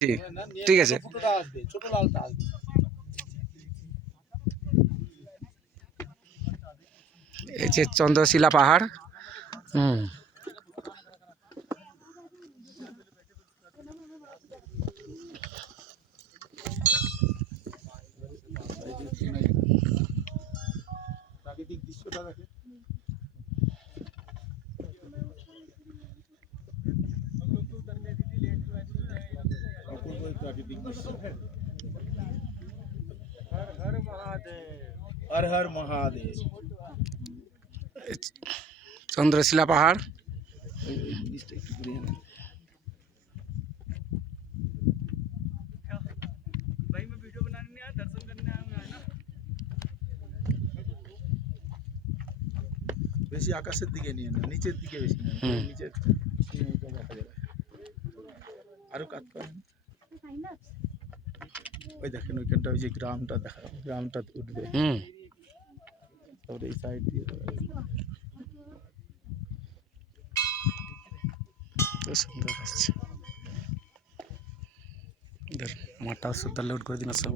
জি, ঠিক আছে। ফুটোটা ছোট লালটা আসবে। এই যে চন্দ্রশিলা পাহাড় হুম। প্রাকৃতিক দৃশ্যটা দেখে অপূর্ব এই প্রাকৃতিক দৃশ্য হর হর মহাদেব চন্দ্রশিলা পাহাড় ওই ওই জিনিসটা একটু ঘুরিয়ে নেন। বেশি আকাশের দিকে নিয়ে না নিচের দিকে বেশি নেন হুম। নিচের সিনারিটা দেখা যাবে আরো কাজ করেন ওই দেখেন ওইখানটা ওই যে গ্রামটা দেখা গ্রামটা উঠবে হুম তারপরে এই সাইড দিয়ে খুব সুন্দর আসছে ধর আমারটাও সুন্দর লোড করে দিন সব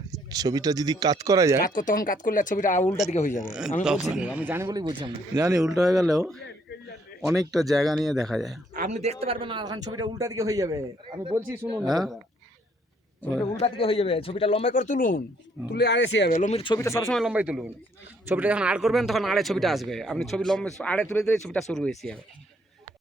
ছবিটা যদি কাত করা যায় কাত তখন কাত করলে আর ছবিটা উল্টা দিকে হয়ে যাবে। আমি বলছি তো, আমি জানি বলেই বলছিলাম না জানি উল্টো হয়ে গেলেও অনেকটা জায়গা নিয়ে দেখা যায়। আপনি দেখতে পারবেন না এখন ছবিটা উল্টা দিকে হয়ে যাবে। আমি বলছি শুনুন হ্যাঁ? কথাটা। ছবিটা উল্টা দিকে হয়ে যাবে। ছবিটা লম্বাই করে তুলুন। তুলে আর এসে যাবে। লম্বির ছবিটা সবসময় লম্বাই তুলুন। ছবিটা যখন আর করবেন তখন আড়ে ছবিটা আসবে। আপনি ছবি লম্বা আড়ে তুলে দিলে ছবিটা শুরু এসে যাবে।